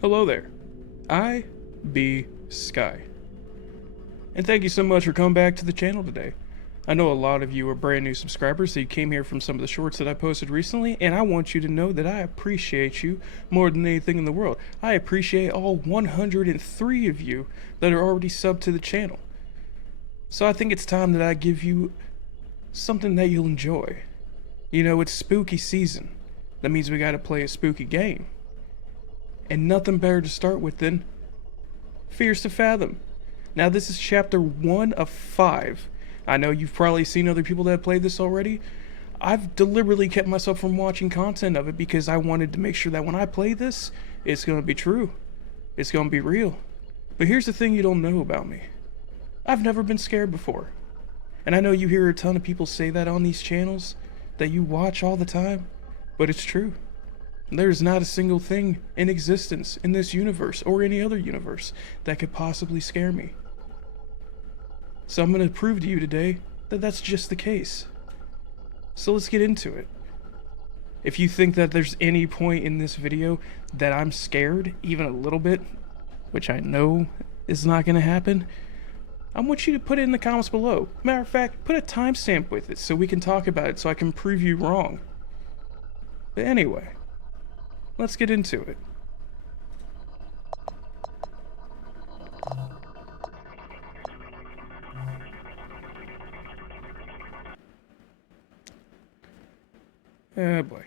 Hello there, IBeSkyyy, and thank you so much for coming back to the channel today. I know a lot of you are brand new subscribers, so you came here from some of the shorts that I posted recently, and I want you to know that I appreciate you more than anything in the world. I appreciate all 103 of you that are already subbed to the channel. So I think it's time that I give you something that you'll enjoy. You know, it's spooky season. That means we gotta play a spooky game. And nothing better to start with than Fears to Fathom. Now this is chapter 1 of 5. I know you've probably seen other people that have played this already. I've deliberately kept myself from watching content of it because I wanted to make sure that when I play this, it's going to be true. It's going to be real. But here's the thing you don't know about me. I've never been scared before. And I know you hear a ton of people say that on these channels that you watch all the time, but it's true. There's not a single thing in existence in this universe or any other universe that could possibly scare me. So I'm going to prove to you today that that's just the case. So let's get into it. If you think that there's any point in this video that I'm scared, even a little bit, which I know is not going to happen, I want you to put it in the comments below. Matter of fact, put a timestamp with it so we can talk about it so I can prove you wrong. But anyway, let's get into it. Oh boy.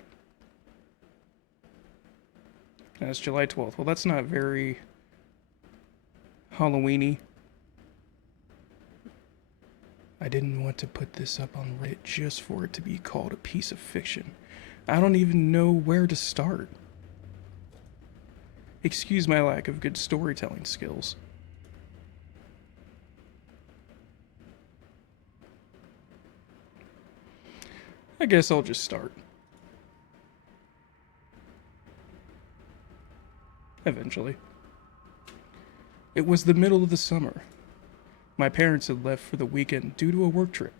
That's July 12th. Well, that's not very Halloween-y. I didn't want to put this up on Reddit just for it to be called a piece of fiction. I don't even know where to start. Excuse my lack of good storytelling skills. I guess I'll just start. Eventually. It was the middle of the summer. My parents had left for the weekend due to a work trip,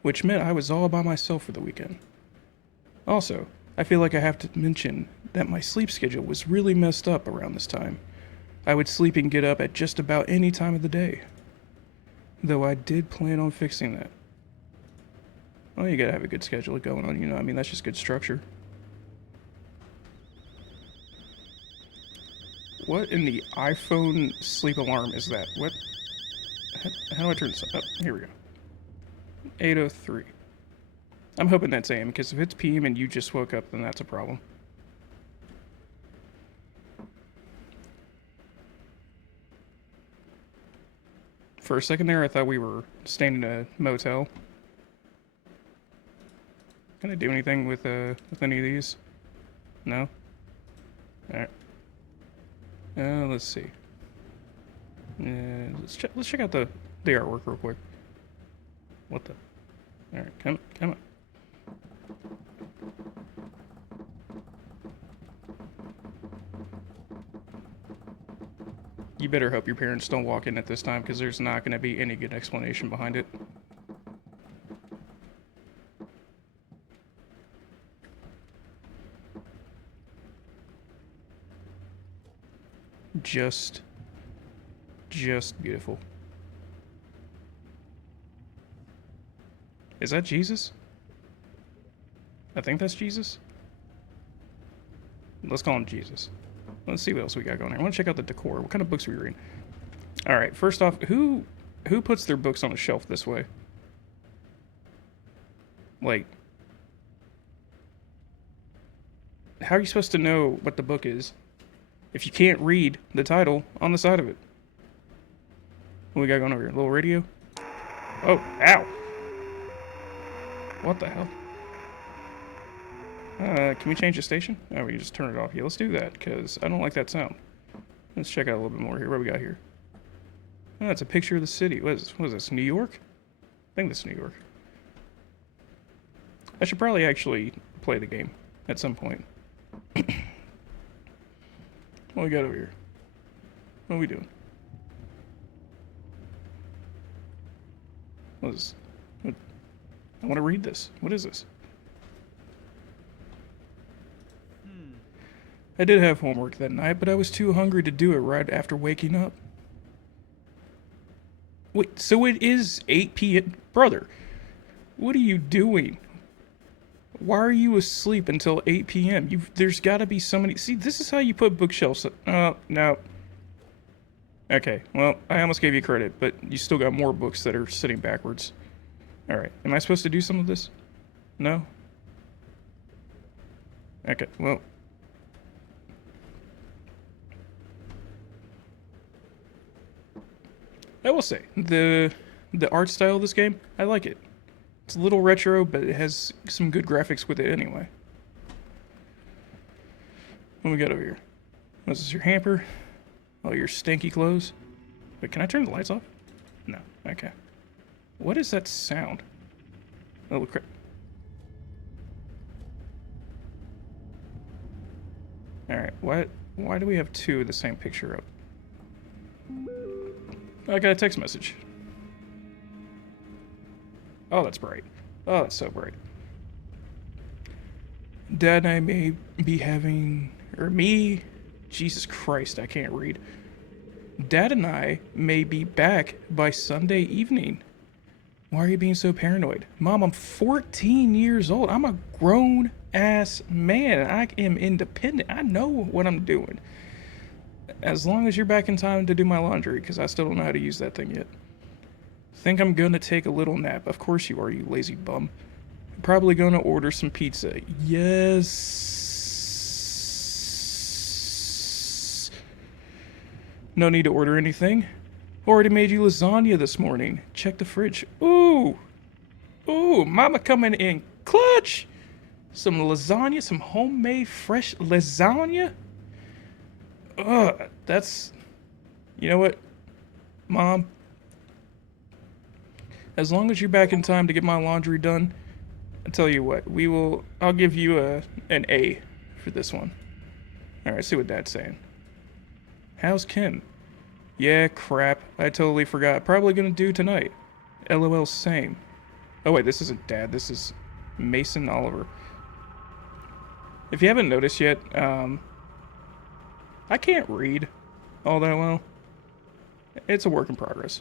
which meant I was all by myself for the weekend. Also, I feel like I have to mention that my sleep schedule was really messed up around this time. I would sleep and get up at just about any time of the day. Though I did plan on fixing that. Well, you gotta have a good schedule going on, you know, I mean, that's just good structure. What in the iPhone sleep alarm is that? What? How do I turn this up? Oh, here we go. 8:03. I'm hoping that's AM, because if it's PM and you just woke up, then that's a problem. For a second there, I thought we were staying in a motel. Can I do anything with any of these? No? Alright. Let's see. Let's check out the artwork real quick. What the? Alright, come on. You better hope your parents don't walk in at this time, because there's not going to be any good explanation behind it. Just beautiful. Is that Jesus? I think that's Jesus. Let's call him Jesus. Let's see what else we got going here. I want to check out the decor. What kind of books are we reading? Alright, first off, who puts their books on a shelf this way? Like, how are you supposed to know what the book is if you can't read the title on the side of it? What we got going over here? A little radio? Oh, ow! What the hell? Can we change the station? Oh, we can just turn it off. Yeah, let's do that, because I don't like that sound. Let's check out a little bit more here. What we got here? Oh, it's a picture of the city. What is this, New York? I think this is New York. I should probably actually play the game at some point. What we got over here? What are we doing? What is this? I want to read this. What is this? I did have homework that night, but I was too hungry to do it right after waking up. Wait, so it is 8 p.m. Brother, what are you doing? Why are you asleep until 8 p.m.? There's gotta be somebody. See, this is how you put bookshelves. Oh, no. Okay, well, I almost gave you credit, but you still got more books that are sitting backwards. Alright, am I supposed to do some of this? No? Okay, well. I will say, the art style of this game, I like it. It's a little retro, but it has some good graphics with it anyway. What we got over here? This is your hamper. Oh, your stinky clothes. Wait, can I turn the lights off? No. Okay. What is that sound? Oh, crap. Alright, why do we have two of the same picture up? I got a text message. Oh, that's bright. Oh, that's so bright. Dad and I may be having... Or me... Jesus Christ, I can't read. Dad and I may be back by Sunday evening. Why are you being so paranoid? Mom, I'm 14 years old. I'm a grown-ass man. I am independent. I know what I'm doing. As long as you're back in time to do my laundry, because I still don't know how to use that thing yet. Think I'm gonna take a little nap. Of course you are, you lazy bum. Probably gonna order some pizza. Yes. No need to order anything. Already made you lasagna this morning. Check the fridge. Ooh. Ooh, mama coming in clutch. Some lasagna, some homemade fresh lasagna. Ugh, that's... You know what, Mom? As long as you're back in time to get my laundry done, I tell you what, I'll give you an A for this one. Alright, see what Dad's saying. How's Kim? Yeah, crap. I totally forgot. Probably gonna do tonight. LOL, same. Oh wait, this isn't Dad. This is Mason Oliver. If you haven't noticed yet, I can't read all that well. It's a work in progress.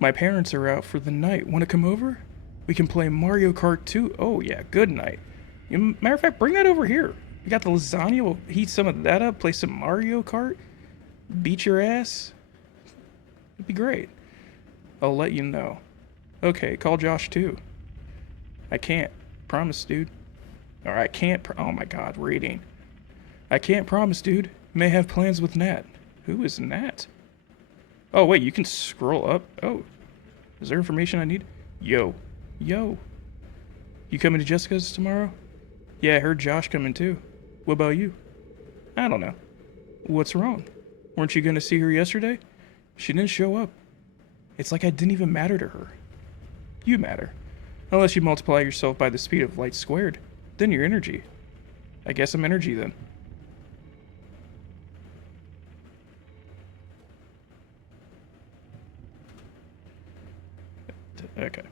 My parents are out for the night. Want to come over? We can play Mario Kart 2. Oh yeah, good night. Matter of fact, bring that over here. We got the lasagna. We'll heat some of that up. Play some Mario Kart. Beat your ass. It'd be great. I'll let you know. Okay, call Josh too. I can't. Promise, dude. Or I can't. Oh my god, reading. I can't promise, dude. May have plans with Nat. Who is Nat? Oh, wait, you can scroll up? Oh. Is there information I need? Yo. Yo. You coming to Jessica's tomorrow? Yeah, I heard Josh coming too. What about you? I don't know. What's wrong? Weren't you gonna see her yesterday? She didn't show up. It's like I didn't even matter to her. You matter. Unless you multiply yourself by the speed of light squared. Then you're energy. I guess I'm energy then. Okay.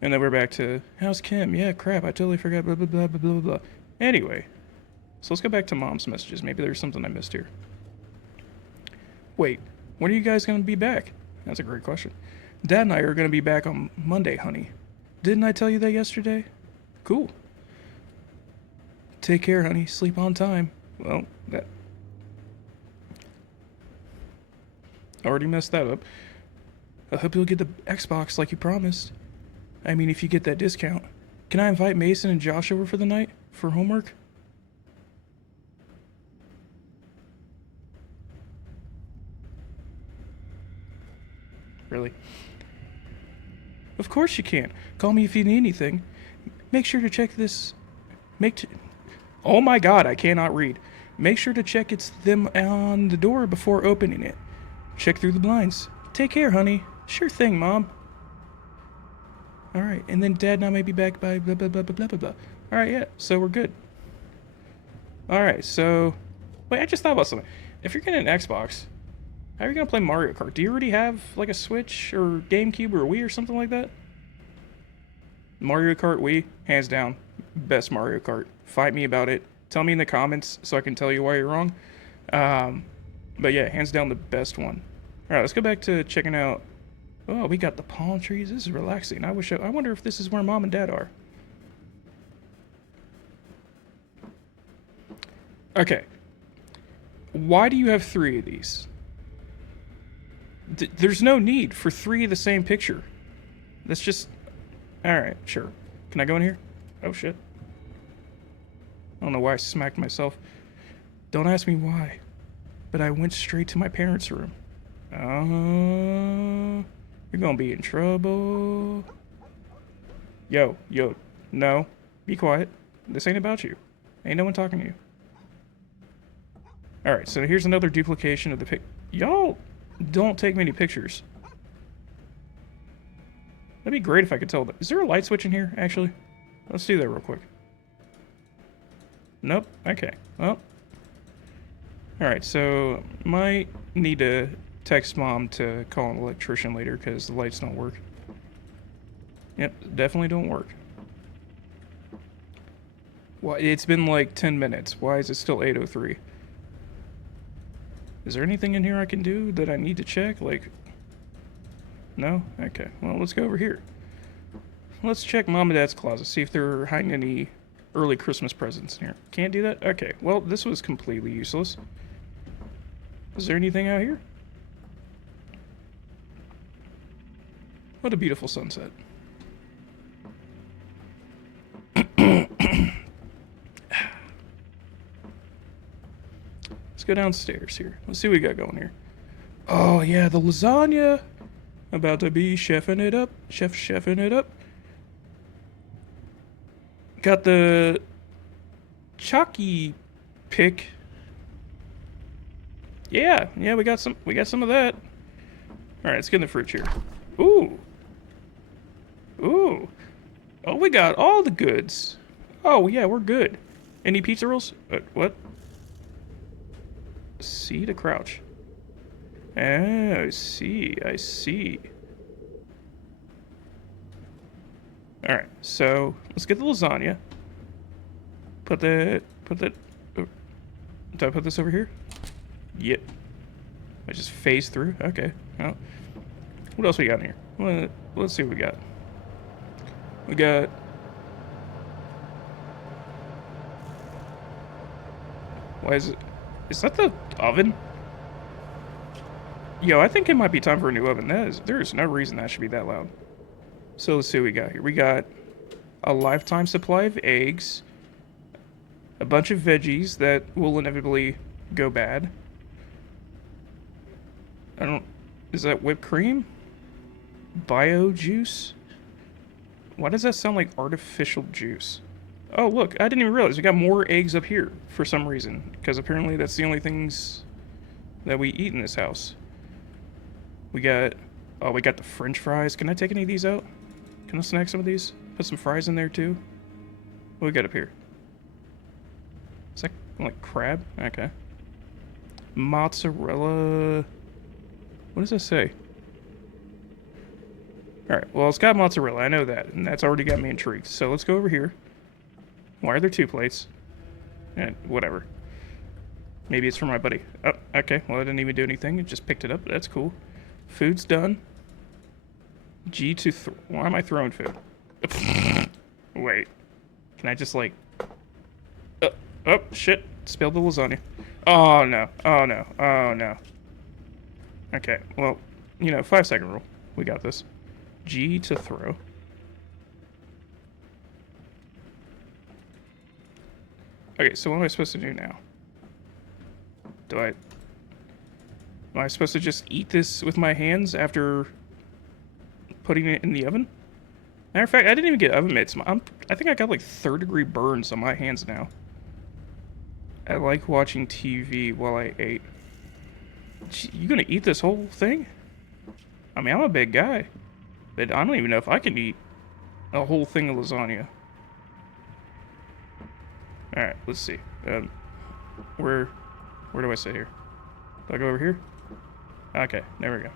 And then we're back to, how's Kim? Yeah, crap, I totally forgot, blah, blah, blah, blah, blah, blah. Anyway, so let's go back to Mom's messages. Maybe there's something I missed here. Wait, when are you guys going to be back? That's a great question. Dad and I are going to be back on Monday, honey. Didn't I tell you that yesterday? Cool. Take care, honey. Sleep on time. Well, that... already messed that up. I hope you'll get the Xbox like you promised. I mean, if you get that discount. Can I invite Mason and Josh over for the night? For homework? Really? Of course you can. Call me if you need anything. Make sure to check this... Oh my god, I cannot read. Make sure to check it's them on the door before opening it. Check through the blinds. Take care, honey. Sure thing, Mom. Alright, and then Dad and I may be back by blah blah blah blah blah blah blah. Alright, yeah, so we're good. Alright, so... Wait, I just thought about something. If you're getting an Xbox, how are you gonna play Mario Kart? Do you already have, like, a Switch or GameCube or Wii or something like that? Mario Kart Wii, hands down, best Mario Kart. Fight me about it. Tell me in the comments so I can tell you why you're wrong. Um, but yeah, hands down the best one. All right, let's go back to checking out. Oh, we got the palm trees. This is relaxing. I wonder if this is where mom and dad are. Okay. Why do you have 3 of these? There's no need for 3 of the same picture. That's just... Alright, sure. Can I go in here? Oh, shit. I don't know why I smacked myself. Don't ask me why. But I went straight to my parents' room. You're gonna be in trouble. Yo. No. Be quiet. This ain't about you. Ain't no one talking to you. Alright, so here's another duplication of the pic. Y'all don't take many pictures. That'd be great if I could tell. Is there a light switch in here, actually? Let's do that real quick. Nope. Okay. Well. Alright, so might need to text mom to call an electrician later because the lights don't work. Yep, definitely don't work. Well, it's been like 10 minutes. Why is it still 8:03? Is there anything in here I can do that I need to check? Like, no? Okay, well, let's go over here. Let's check mom and dad's closet, see if they're hiding any early Christmas presents in here. Can't do that? Okay, well, this was completely useless. Is there anything out here? What a beautiful sunset. Let's go downstairs here. Let's see what we got going here. Oh, yeah, the lasagna. About to be chefing it up. Chefing it up. Got the chalky pick. Yeah, we got some of that. All right, let's get in the fridge here. Ooh. Oh, we got all the goods. Oh, yeah, we're good. Any pizza rolls? What? C to crouch. Oh, I see. Alright, so let's get the lasagna. Put that. Oh, did I put this over here? Yep. I just phased through. Okay. Oh. What else we got in here? Well, let's see what we got. We got... Why is it... Is that the oven? Yo, I think it might be time for a new oven. There is no reason that should be that loud. So let's see what we got here. We got a lifetime supply of eggs. A bunch of veggies that will inevitably go bad. Is that whipped cream? Bio juice? Why does that sound like artificial juice? Oh, look, I didn't even realize we got more eggs up here for some reason. Because apparently that's the only things that we eat in this house. We got the french fries. Can I take any of these out? Can I snack some of these? Put some fries in there too? What we got up here? Is that like crab? Okay. Mozzarella. What does that say? Alright, well, it's got mozzarella. I know that. And that's already got me intrigued. So let's go over here. Why are there 2 plates? Whatever. Maybe it's for my buddy. Oh, okay. Well, I didn't even do anything. It just picked it up. That's cool. Food's done. G to... Why am I throwing food? Wait. Can I just, like... oh, shit. Spilled the lasagna. Oh, no. Oh, no. Oh, no. Okay. Well, 5-second rule. We got this. G to throw. Okay, so what am I supposed to do now? Am I supposed to just eat this with my hands after putting it in the oven? Matter of fact, I didn't even get oven mitts. I think I got like 3rd-degree burns on my hands now. I like watching TV while I ate. You gonna eat this whole thing? I mean, I'm a big guy, but I don't even know if I can eat a whole thing of lasagna. Alright, let's see. Where do I sit here? Do I go over here? Okay, there we go.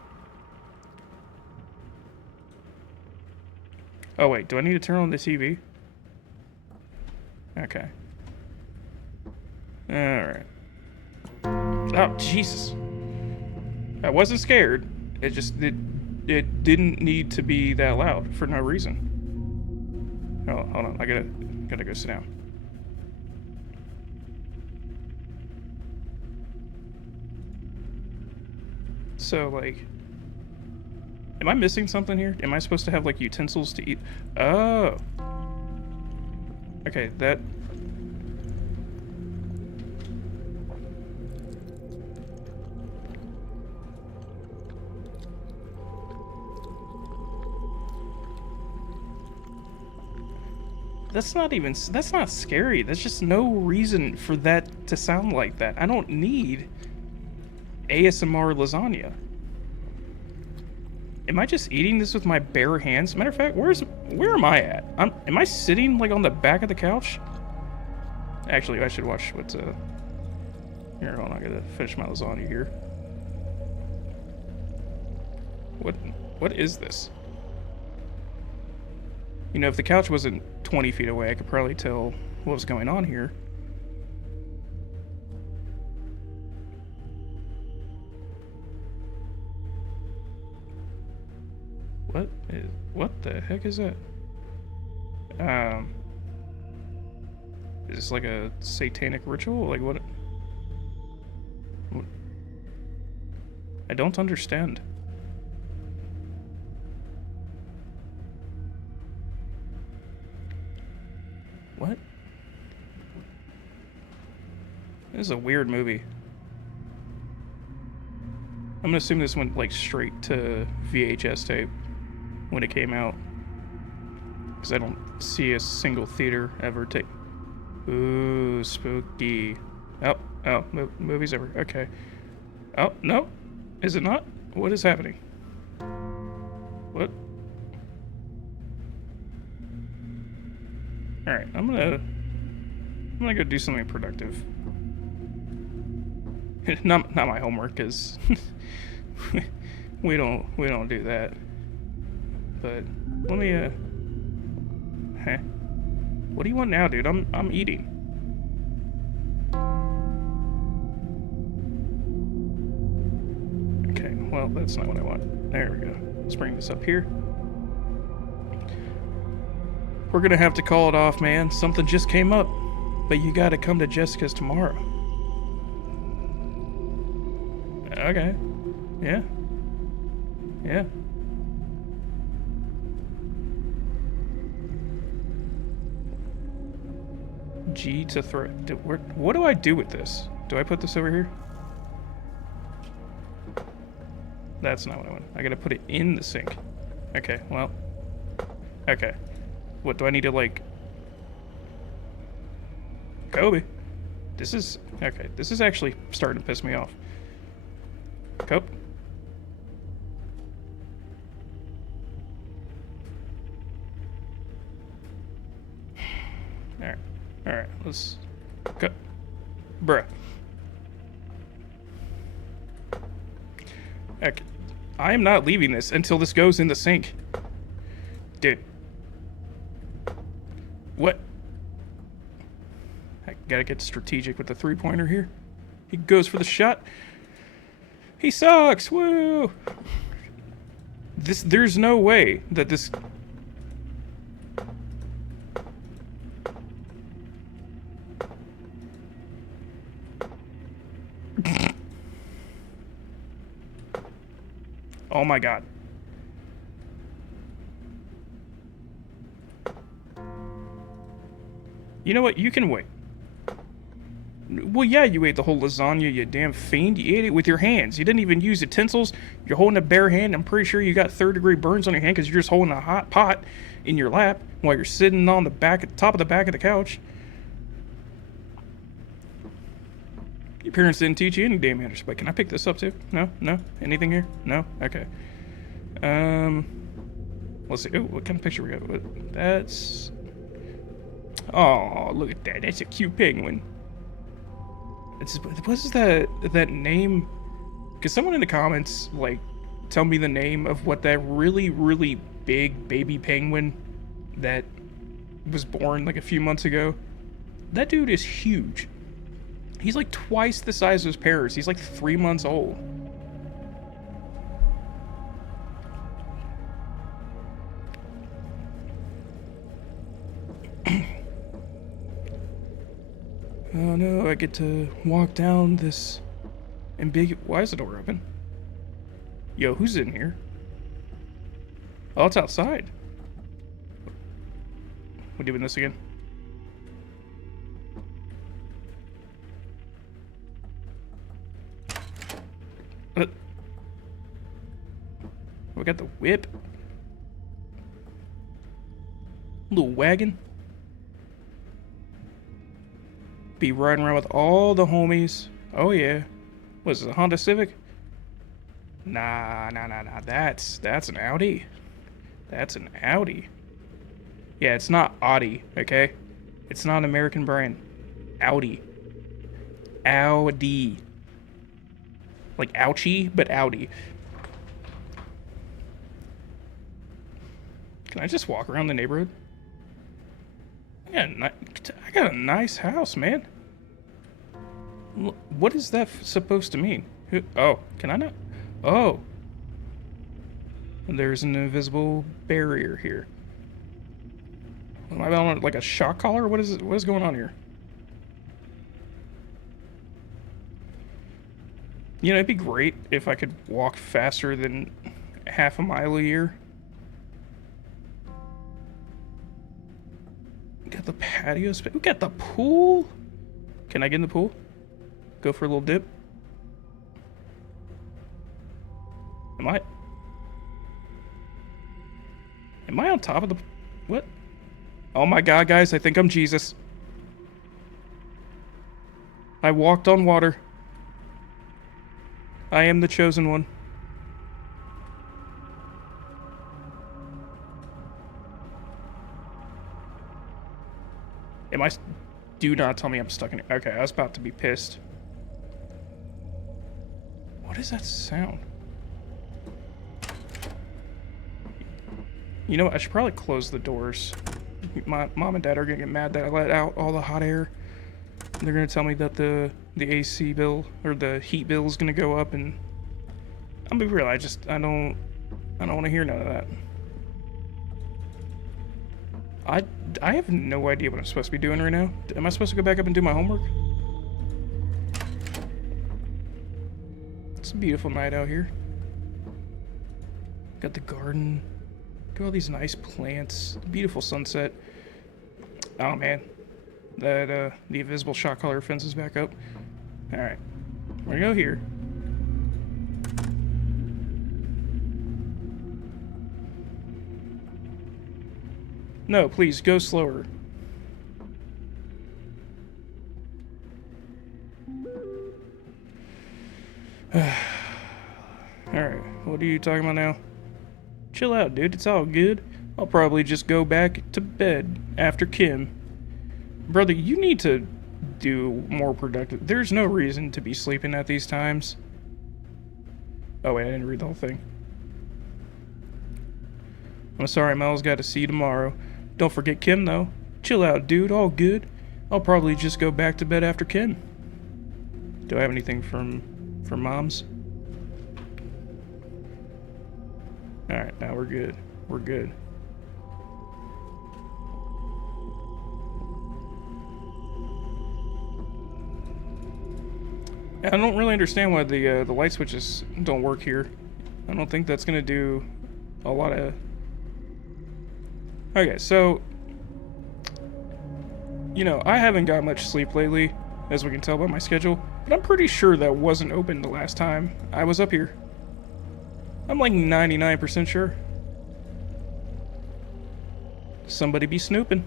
Oh wait, do I need to turn on the TV? Okay. Alright. Oh, Jesus. I wasn't scared. It just, it didn't need to be that loud for no reason. Oh, hold on. I gotta go sit down. So, like, am I missing something here? Am I supposed to have, like, utensils to eat? Oh. Okay, that... That's not scary. There's just no reason for that to sound like that. I don't need ASMR lasagna. Am I just eating this with my bare hands? Matter of fact, where am I at? Am I sitting like on the back of the couch? Actually, I should watch what's here, hold on, I gotta finish my lasagna here. What is this? You know, if the couch wasn't 20 feet away, I could probably tell what was going on here. What the heck is that? Is this like a satanic ritual? Like what? I don't understand. What? This is a weird movie. I'm gonna assume this went like straight to VHS tape when it came out, because I don't see a single theater ever take. Ooh, spooky. Oh, movie's over. Okay. Oh, no. Is it not? What is happening? What? Alright, I'm gonna go do something productive. not my homework, cause we don't do that. But let me huh? What do you want now, dude? I'm eating. Okay, well that's not what I want. There we go. Let's bring this up here. We're gonna have to call it off, man. Something just came up. But you gotta come to Jessica's tomorrow. Okay. Yeah. Yeah. G to throw. What do I do with this? Do I put this over here? That's not what I want. I gotta put it in the sink. Okay, well. Okay. What, do I need to, like... Kobe. This is... Okay, this is actually starting to piss me off. Cope. Alright. Alright, let's... Go. Bruh. Okay. I am not leaving this until this goes in the sink. Dude. What? I gotta get strategic with the three-pointer here. He goes for the shot. He sucks! Woo! There's no way that this... Oh my god. You know what? You can wait. Well, yeah, you ate the whole lasagna, you damn fiend. You ate it with your hands. You didn't even use utensils. You're holding a bare hand. I'm pretty sure you got third-degree burns on your hand because you're just holding a hot pot in your lap while you're sitting on the top of the back of the couch. Your parents didn't teach you any damn manners. Wait, can I pick this up too? No? No? Anything here? No? Okay. Let's see. Oh, what kind of picture we got? That's... Oh, look at that. That's a cute penguin. What is that name? Could someone in the comments, like, tell me the name of what that really, really big baby penguin that was born, like, a few months ago? That dude is huge. He's like twice the size of his parents. He's like 3 months old. Oh no, I get to walk down this why is the door open? Yo, who's in here? Oh, it's outside. We're doing this again. We got the whip. Little wagon. Be riding around with all the homies. Oh yeah. What is this, a Honda Civic? Nah. That's an Audi. That's an Audi. Yeah, it's not Audi, okay? It's not an American brand. Audi. Audi. Like ouchie, but Audi. Can I just walk around the neighborhood? I got a nice house, man. What is that supposed to mean? Oh, can I not? Oh. There's an invisible barrier here. Am I on like a shock collar? What is going on here? You know, it'd be great if I could walk faster than half a mile a year. We got the patio space. We got the pool. Can I get in the pool? Go for a little dip. Am I on top of the... What? Oh my god, guys, I think I'm Jesus. I walked on water. I am the chosen one. Am I... Do not tell me I'm stuck in it. Okay, I was about to be pissed. What is that sound? You know what? I should probably close the doors. My mom and dad are gonna get mad that I let out all the hot air. They're gonna tell me that the AC bill or the heat bill is gonna go up, and I'll be real. I don't want to hear none of that. I have no idea what I'm supposed to be doing right now. Am I supposed to go back up and do my homework? It's a beautiful night out here. Got the garden. Got all these nice plants. Beautiful sunset. Oh man. That the invisible shot collar fence is back up. Alright. We're gonna go here. No, please, go slower. Alright, what are you talking about now? Chill out, dude, it's all good. I'll probably just go back to bed after Kim. Brother, you need to do more productive. There's no reason to be sleeping at these times. Oh wait, I didn't read the whole thing. I'm sorry, Mel's got to see you tomorrow. Don't forget Kim, though. Chill out, dude. All good. I'll probably just go back to bed after Kim. Do I have anything from Moms? Alright, now we're good. We're good. I don't really understand why the light switches don't work here. I don't think that's gonna do a lot of... Okay, so, you know, I haven't got much sleep lately, as we can tell by my schedule, but I'm pretty sure that wasn't open the last time I was up here. I'm like 99% sure. Somebody be snooping.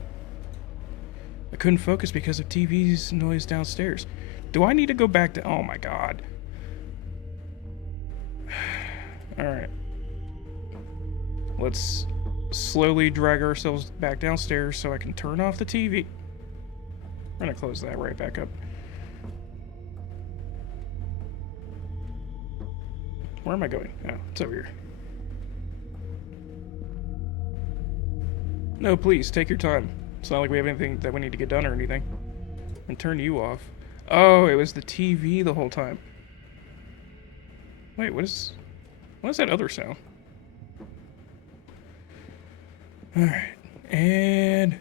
I couldn't focus because of TV's noise downstairs. Do I need to go back to... Oh my god. Alright. Let's slowly drag ourselves back downstairs so I can turn off the TV. We're gonna close that right back up. Where am I going? Oh, it's over here. No, please, take your time. It's not like we have anything that we need to get done or anything. and turn you off. Oh, it was the TV the whole time. Wait, what is that other sound? Alright, and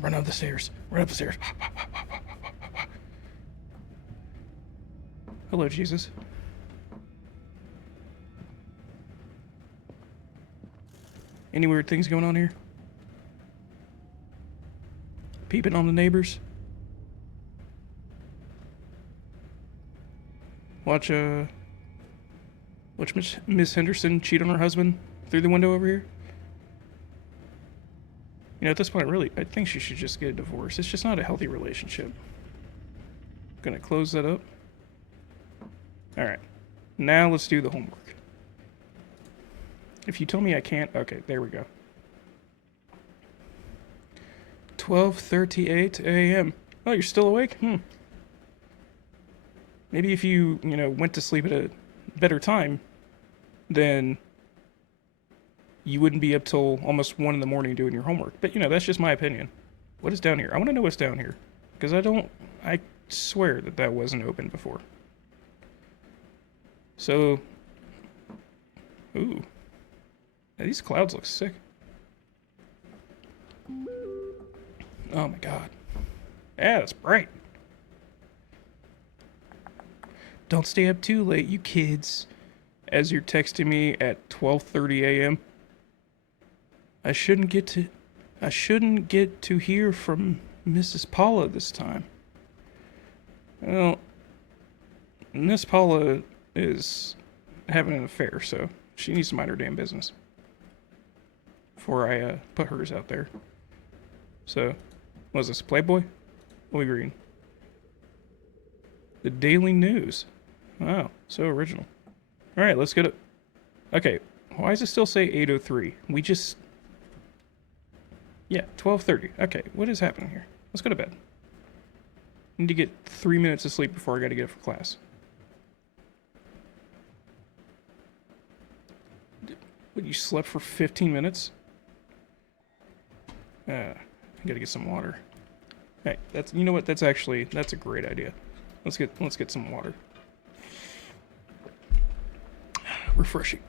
run up the stairs. Run up the stairs. Hello, Jesus. Any weird things going on here? Peeping on the neighbors? Watch Miss Henderson cheat on her husband through the window over here? You know, at this point, really, I think she should just get a divorce. It's just not a healthy relationship. Gonna close that up. Alright. Now let's do the homework. If you tell me I can't... Okay, there we go. 12:38 a.m. Oh, you're still awake? Maybe if you went to sleep at a better time, then you wouldn't be up till almost 1 in the morning doing your homework. But, that's just my opinion. What is down here? I want to know what's down here. Because I swear that wasn't open before. So, ooh. Yeah, these clouds look sick. Oh my god. Yeah, it's bright. Don't stay up too late, you kids. As you're texting me at 12:30 a.m. I shouldn't get to hear from Mrs. Paula this time. Well, Miss Paula is having an affair, so she needs to mind her damn business before I put hers out there. So, what is this, Playboy? What are we reading? The Daily News. Wow, so original. Alright, let's get it. Okay, why does it still say 8:03? We just... Yeah, 12:30. Okay, what is happening here? Let's go to bed. I need to get 3 minutes of sleep before I gotta get up for class. What, you slept for 15 minutes? I gotta get some water. Hey, you know what? That's a great idea. Let's get some water. Refreshing.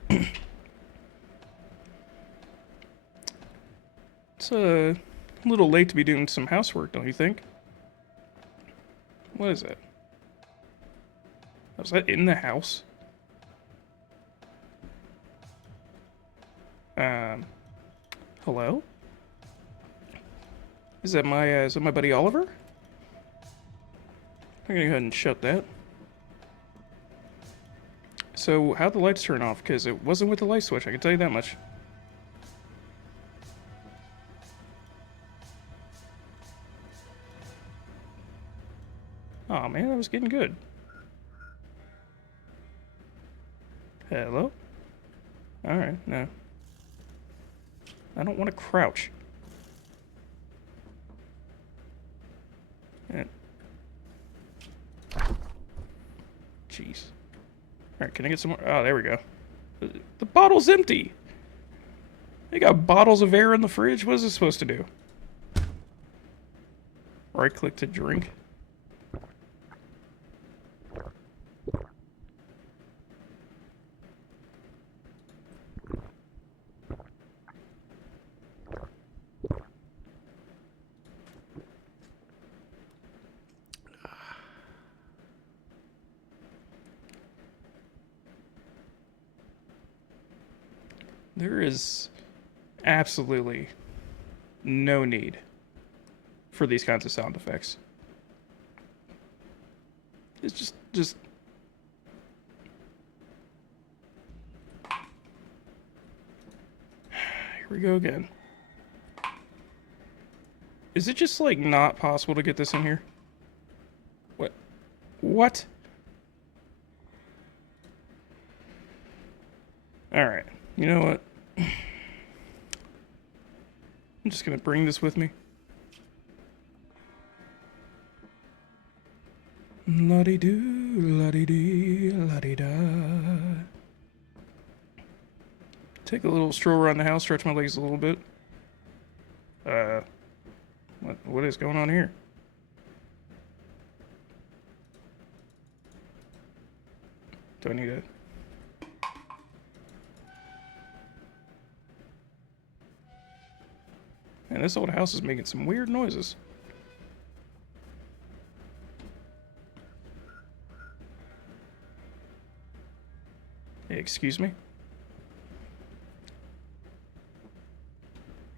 It's a little late to be doing some housework, don't you think? What is that? Was that in the house? Hello? Is that my buddy Oliver? I'm gonna go ahead and shut that. So, how'd the lights turn off? Because it wasn't with the light switch, I can tell you that much. Aw, man, that was getting good. Hello? Alright, no. I don't want to crouch. Jeez. Alright, can I get some more? Oh, there we go. The bottle's empty! They got bottles of air in the fridge? What is this supposed to do? Right click to drink. There is absolutely no need for these kinds of sound effects. It's just... Here we go again. Is it just, like, not possible to get this in here? What? What? Alright. You know what? I'm just gonna bring this with me. La-dee-doo, la-dee-dee, la-dee-da. Take a little stroll around the house, stretch my legs a little bit. What is going on here? Do I need to... Man, this old house is making some weird noises. Hey, excuse me?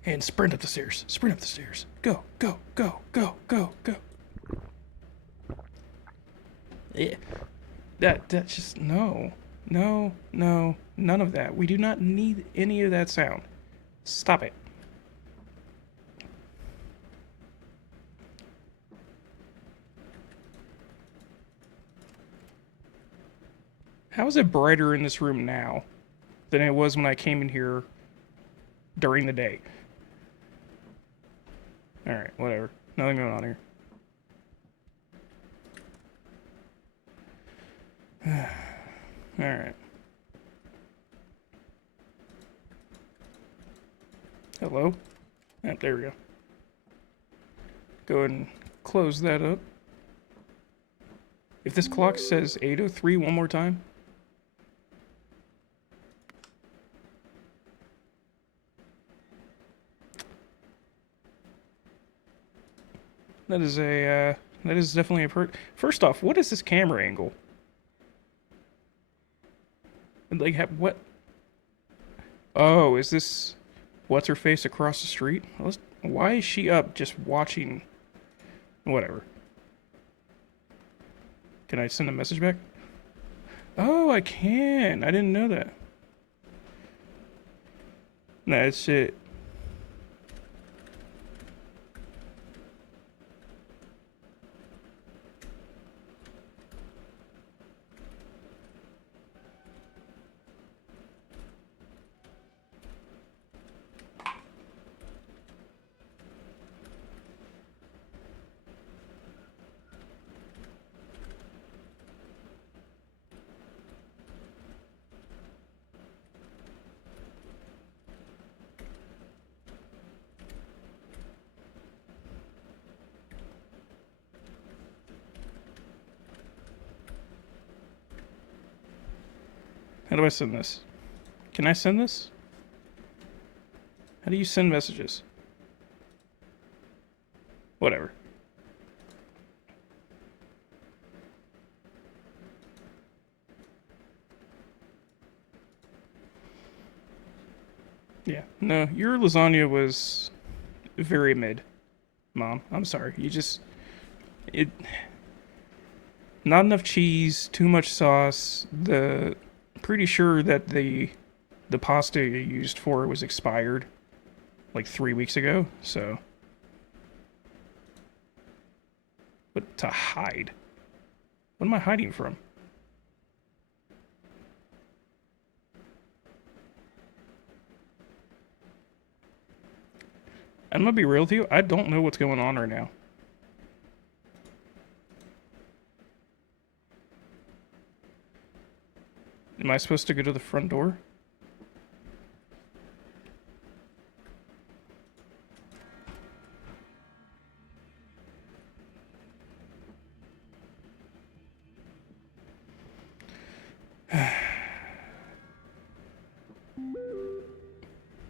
And sprint up the stairs. Sprint up the stairs. Go, go, go, go, go, go. Yeah. That's just... No. No, no, none of that. We do not need any of that sound. Stop it. How is it brighter in this room now than it was when I came in here during the day? Alright, whatever. Nothing going on here. Alright. Hello? Yep, there we go. Go ahead and close that up. If this clock says 8:03 one more time. That is definitely a First off, what is this camera angle? Like, what? Oh, is this what's her face across the street? Why is she up just watching? Whatever. Can I send a message back? Oh, I can. I didn't know that. That's it. How do I send this? Can I send this? How do you send messages? Whatever. Yeah. No, your lasagna was very mid, Mom. I'm sorry. Not enough cheese, too much sauce. Pretty sure that the pasta you used for it was expired like 3 weeks ago, so. But to hide? What am I hiding from? I'm gonna be real with you, I don't know what's going on right now. Am I supposed to go to the front door?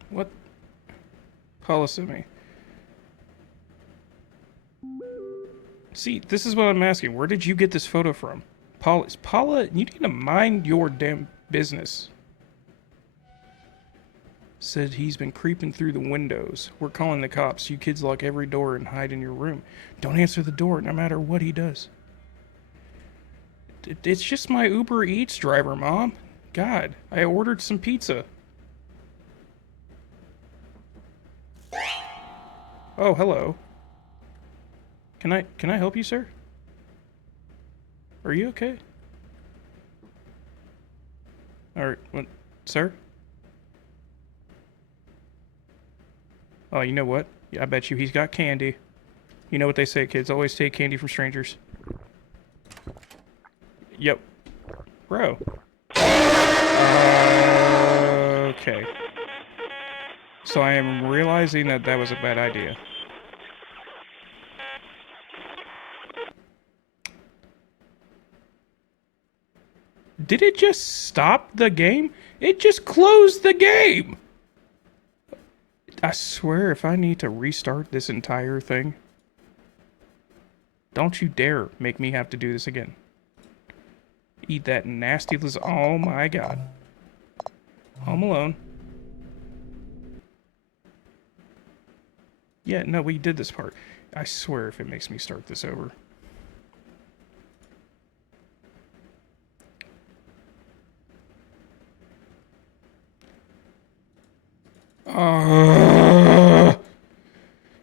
What? Paula sent me. See, this is what I'm asking. Where did you get this photo from? Paula, you need to mind your damn business. Said he's been creeping through the windows. We're calling the cops. You kids lock every door and hide in your room. Don't answer the door no matter what he does. It's just my Uber Eats driver, Mom. God, I ordered some pizza. Oh, hello. Can I help you, sir? Are you okay? Alright, what, sir? Oh, you know what? Yeah, I bet you he's got candy. You know what they say, kids always take candy from strangers. Yep. Bro. Okay. So I am realizing that that was a bad idea. Did it just stop the game? It just closed the game! I swear if I need to restart this entire thing, don't you dare make me have to do this again. Eat that nasty lasagna. Oh my god. Home Alone. Yeah, no, we did this part. I swear if it makes me start this over.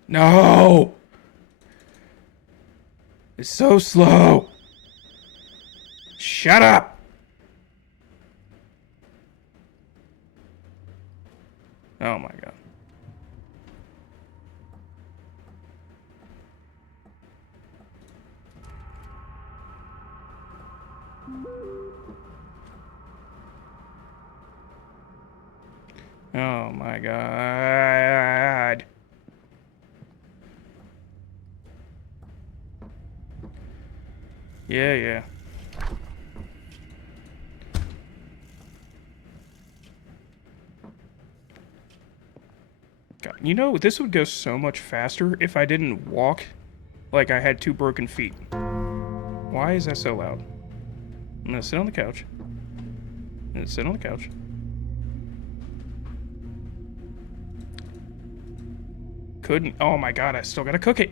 No! It's so slow. Shut up! Oh my god. Oh my god. Yeah, yeah. God, you know, this would go so much faster if I didn't walk like I had 2 broken feet. Why is that so loud? I'm gonna sit on the couch. I'm gonna sit on the couch. Couldn't. Oh my god, I still gotta cook it.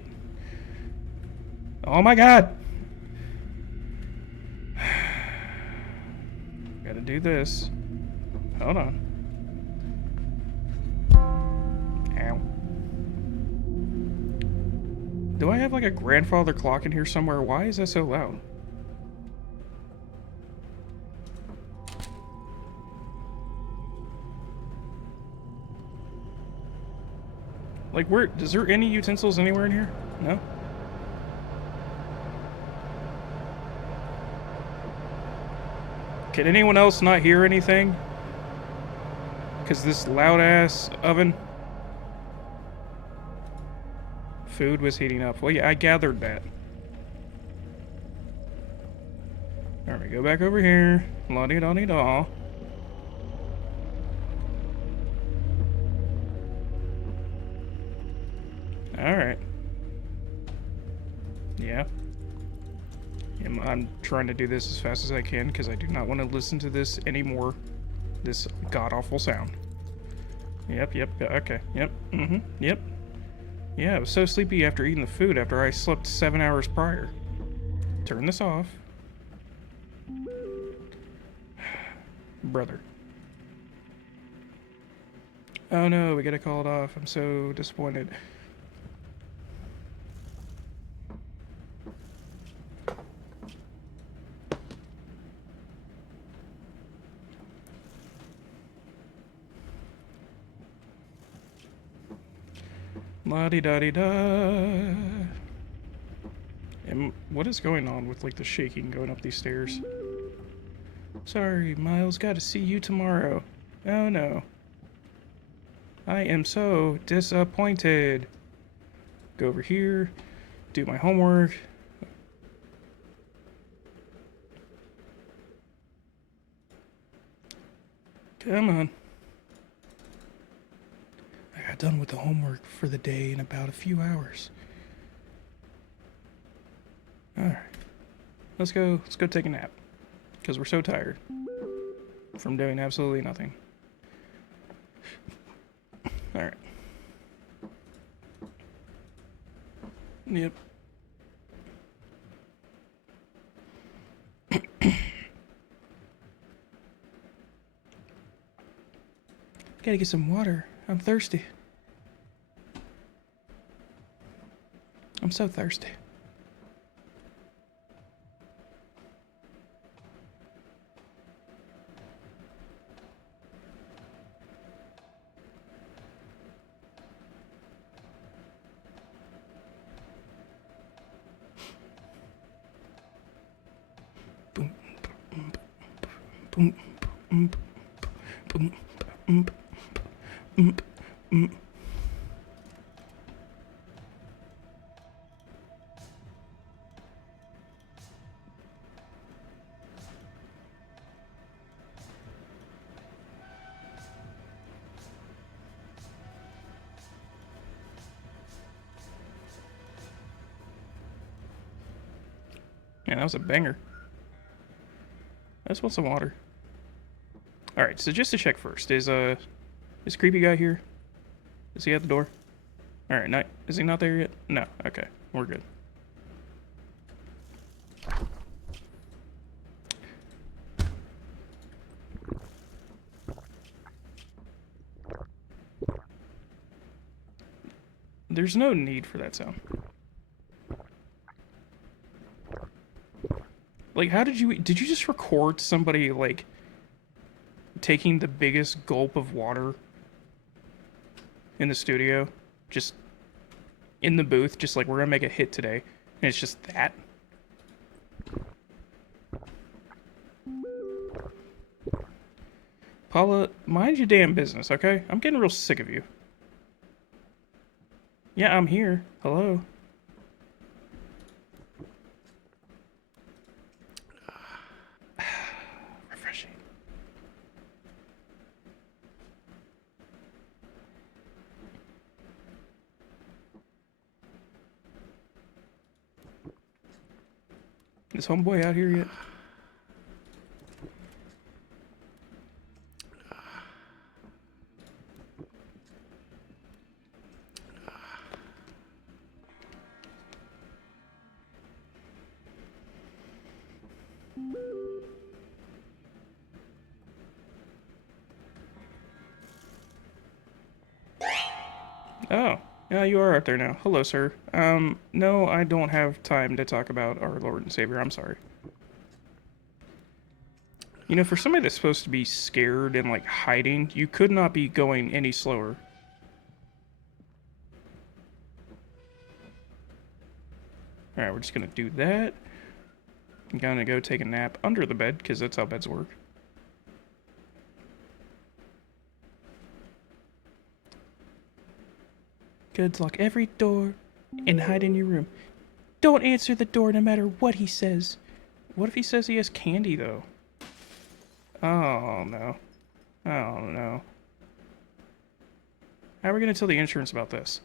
Oh my god. Gotta do this. Hold on. Ow. Do I have like a grandfather clock in here somewhere? Why is that so loud? Like, where? Is there any utensils anywhere in here? No? Can anyone else not hear anything? Because this loud-ass oven... Food was heating up. Well, yeah, I gathered that. Alright, go back over here. La-dee-da-dee-da. Alright. Yeah. I'm trying to do this as fast as I can because I do not want to listen to this anymore. This god-awful sound. Yep, okay, yep, yep. Yeah, I was so sleepy after eating the food after I slept 7 hours prior. Turn this off. Brother. Oh no, we gotta call it off. I'm so disappointed. La-di-da-di-da. And what is going on with like the shaking going up these stairs? Sorry, Miles, gotta see you tomorrow. Oh no. I am so disappointed. Go over here, do my homework. Come on. I got done with the homework for the day in about a few hours. Alright. Let's go take a nap. Because we're so tired from doing absolutely nothing. Alright. Yep. Gotta get some water. I'm thirsty. I'm so thirsty. Boom, boom, boom, boom, boom, boom, boom, boom. Man, that was a banger. I just want some water. Alright, so just to check first, is creepy guy here? Is he at the door? Alright, is he not there yet? No, okay, we're good. There's no need for that sound. Like, how did you just record somebody, like, taking the biggest gulp of water in the studio? Just in the booth, just like, we're gonna make a hit today. And it's just that? Paula, mind your damn business, okay? I'm getting real sick of you. Yeah, I'm here. Hello. Refreshing. Is homeboy out here yet? Oh, yeah, you are out there now. Hello, sir. No, I don't have time to talk about our Lord and Savior. I'm sorry. You know, for somebody that's supposed to be scared and, like, hiding, you could not be going any slower. Alright, we're just gonna do that. I'm gonna go take a nap under the bed, because that's how beds work. Good, lock every door and hide in your room. Don't answer the door no matter what he says. What if he says he has candy, though? Oh, no. Oh, no. How are we gonna tell the insurance about this?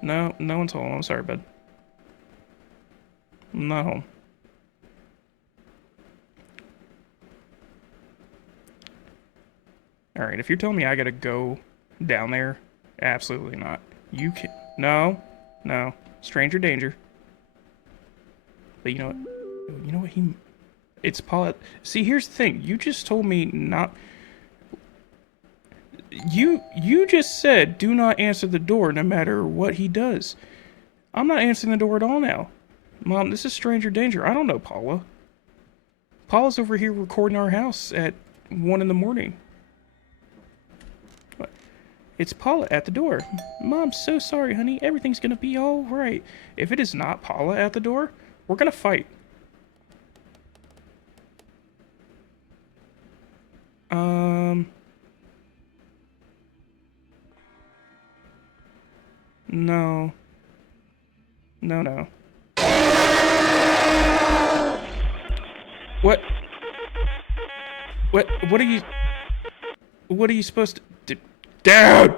No, no one's home. I'm sorry, bud. I'm not home. Alright, if you're telling me I gotta go down there, absolutely not. You can No. No. Stranger danger. But you know what? You know what? It's Paul. See, here's the thing. You just told me not... You just said do not answer the door no matter what he does. I'm not answering the door at all now. Mom, this is stranger danger. I don't know Paula. Paula's over here recording our house at 1 in the morning. What? It's Paula at the door. Mom, so sorry, honey. Everything's gonna be all right. If it is not Paula at the door, we're gonna fight. No. No, no. What? What are you supposed to do? Dude!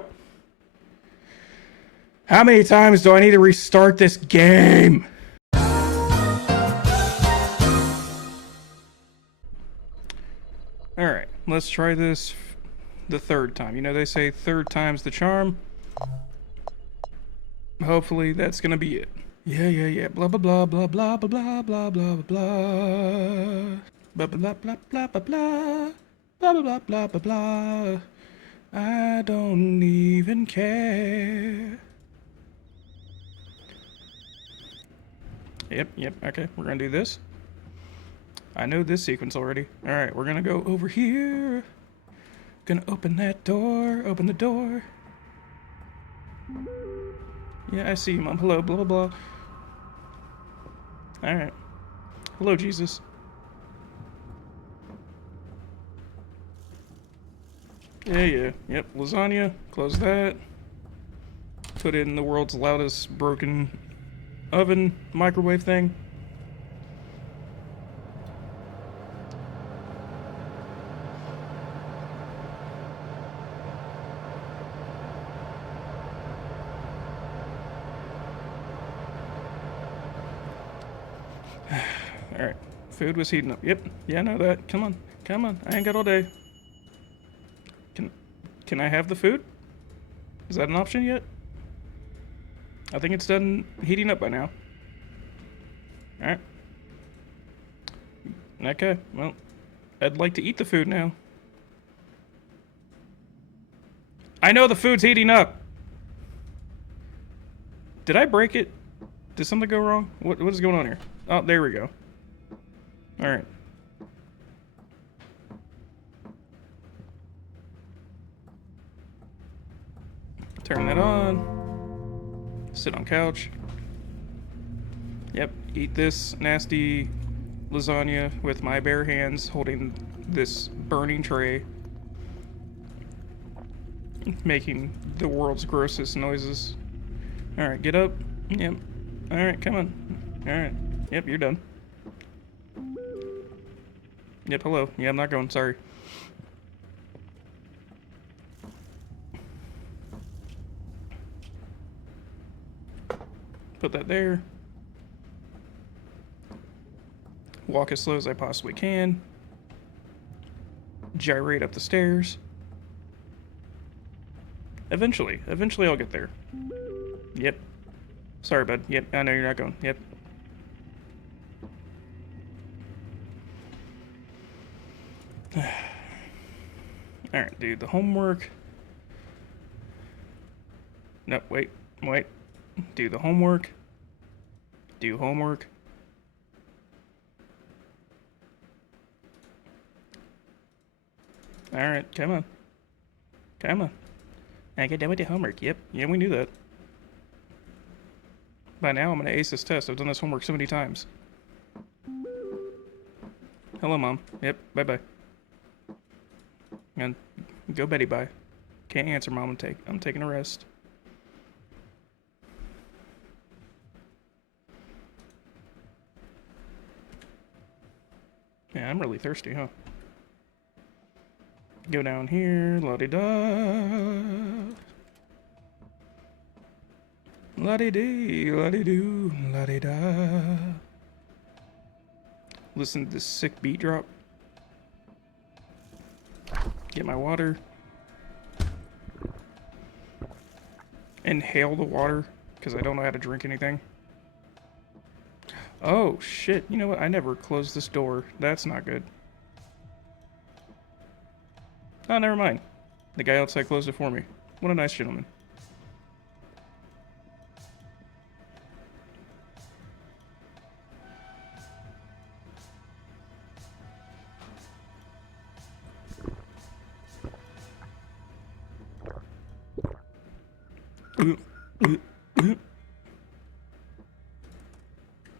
How many times do I need to restart this game? Alright, let's try this the third time. You know, they say third time's the charm. Hopefully that's gonna be it. Yeah. Blah blah blah blah blah blah blah blah blah blah. Blah blah blah blah blah blah. Blah blah blah blah blah. I don't even care. Yep, okay, we're gonna do this. I know this sequence already. Alright, we're gonna go over here. Gonna open that door, open the door. Yeah, I see you, Mom. Hello, blah, blah, blah. Alright. Hello, Jesus. Yeah. Yep, lasagna. Close that. Put it in the world's loudest broken oven microwave thing. Alright. Food was heating up. Yep. Yeah, I know that. Come on. Come on. I ain't got all day. Can I have the food? Is that an option yet? I think it's done heating up by now. Alright. Okay. Well, I'd like to eat the food now. I know the food's heating up! Did I break it? Did something go wrong? What is going on here? Oh, there we go. Alright. Turn that on. Sit on couch. Yep, eat this nasty lasagna with my bare hands holding this burning tray. Making the world's grossest noises. Alright, get up. Yep. Alright, come on. Alright. Yep, you're done. Yep, hello. Yeah, I'm not going, sorry. Put that there. Walk as slow as I possibly can. Gyrate up the stairs. Eventually I'll get there. Yep. Sorry, bud. Yep, I know you're not going. Yep. Alright, dude, the homework. No, wait. Do the homework. Do homework. Alright, come on. Come on. I get done with the homework. Yep, yeah, we knew that. By now, I'm gonna ace this test. I've done this homework so many times. Hello, Mom. Yep, bye-bye. And go Betty, bye. Can't answer, Mom. I'm taking a rest. Yeah, I'm really thirsty, huh? Go down here, la-di-da. La-di-dee, la-di-doo, la-di-da. Listen to this sick beat drop. Get my water. Inhale the water, because I don't know how to drink anything. Oh, shit. You know what? I never closed this door. That's not good. Oh, never mind. The guy outside closed it for me. What a nice gentleman.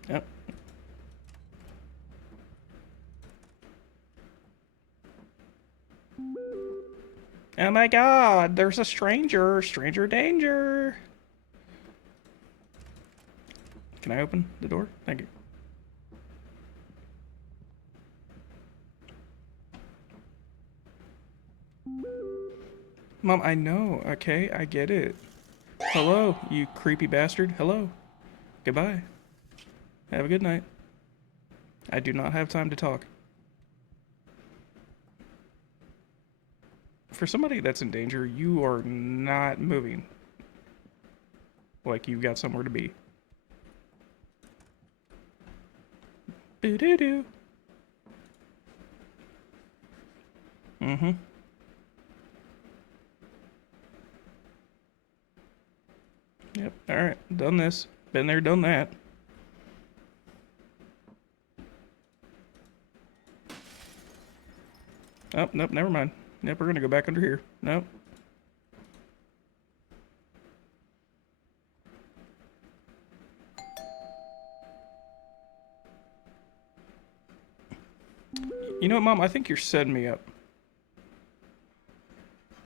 Yep. Oh my god, there's a stranger. Stranger danger. Can I open the door? Thank you. Mom, I know, okay? I get it. Hello, you creepy bastard. Hello. Goodbye. Have a good night. I do not have time to talk. For somebody that's in danger, you are not moving. Like you've got somewhere to be. Boo-doo-doo. Mm-hmm. Yep, alright. Done this. Been there, done that. Oh, nope, never mind. Yep, we're gonna go back under here. Nope. You know what, Mom? I think you're setting me up.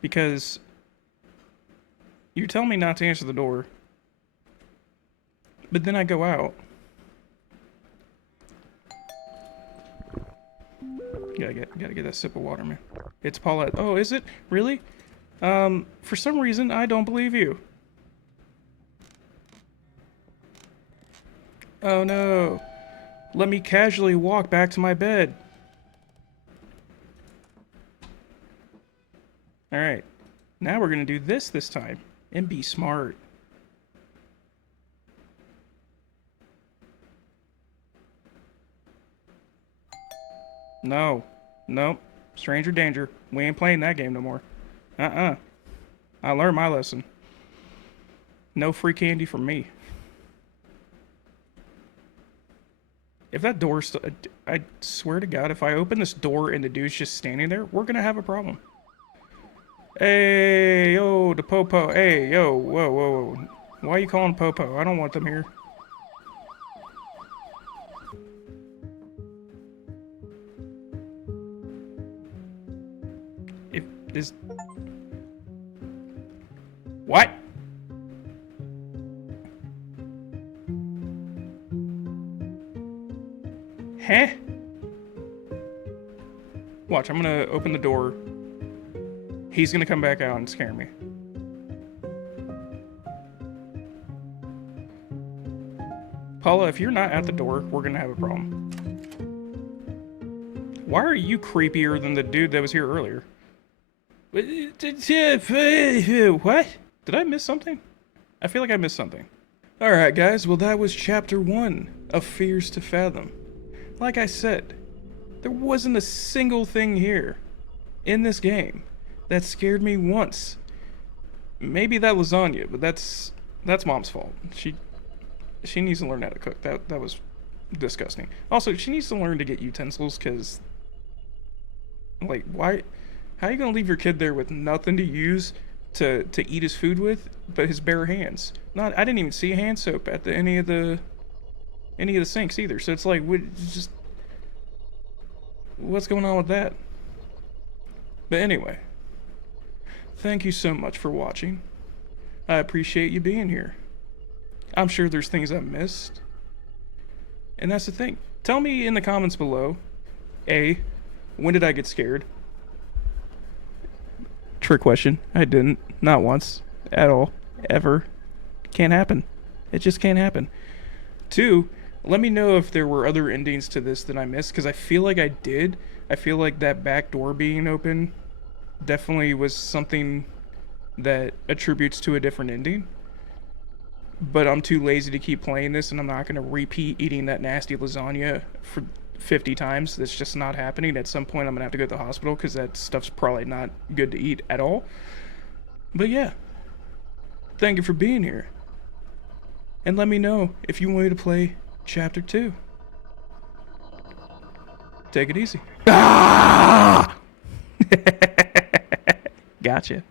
Because you're telling me not to answer the door. But then I go out. Gotta get that sip of water, man. It's Paulette. Oh, is it? Really? For some reason, I don't believe you. Oh no. Let me casually walk back to my bed. Alright. Now we're gonna do this time. And be smart. No. Nope. Stranger danger. We ain't playing that game no more. I learned my lesson. No free candy from me. If that door's still... I swear to God, if I open this door and the dude's just standing there, we're gonna have a problem. Hey, yo, the Popo. Hey, yo, whoa, whoa, whoa. Why are you calling Popo? I don't want them here. If this... What? Huh? Watch, I'm gonna open the door. He's gonna come back out and scare me. Paula, if you're not at the door, we're gonna have a problem. Why are you creepier than the dude that was here earlier? What? Did I miss something? I feel like I missed something. Alright guys, well that was chapter 1 of Fears to Fathom. Like I said, there wasn't a single thing here in this game that scared me once. Maybe that lasagna, but that's Mom's fault. She needs to learn how to cook. That was disgusting. Also, she needs to learn to get utensils, because like, why? How are you gonna leave your kid there with nothing to use to eat his food with, but his bare hands? I didn't even see hand soap at any of the sinks either. So it's like, what's going on with that? But anyway, thank you so much for watching. I appreciate you being here. I'm sure there's things I missed. And that's the thing. Tell me in the comments below, A, when did I get scared? Trick question. I didn't. Not once. At all. Ever. Can't happen. It just can't happen. 2, let me know if there were other endings to this that I missed, because I feel like I did. I feel like that back door being open definitely was something that attributes to a different ending. But I'm too lazy to keep playing this, and I'm not going to repeat eating that nasty lasagna for 50 times. That's just not happening. At some point, I'm going to have to go to the hospital, because that stuff's probably not good to eat at all. But yeah, thank you for being here. And let me know if you want me to play Chapter 2. Take it easy. Ah! Gotcha.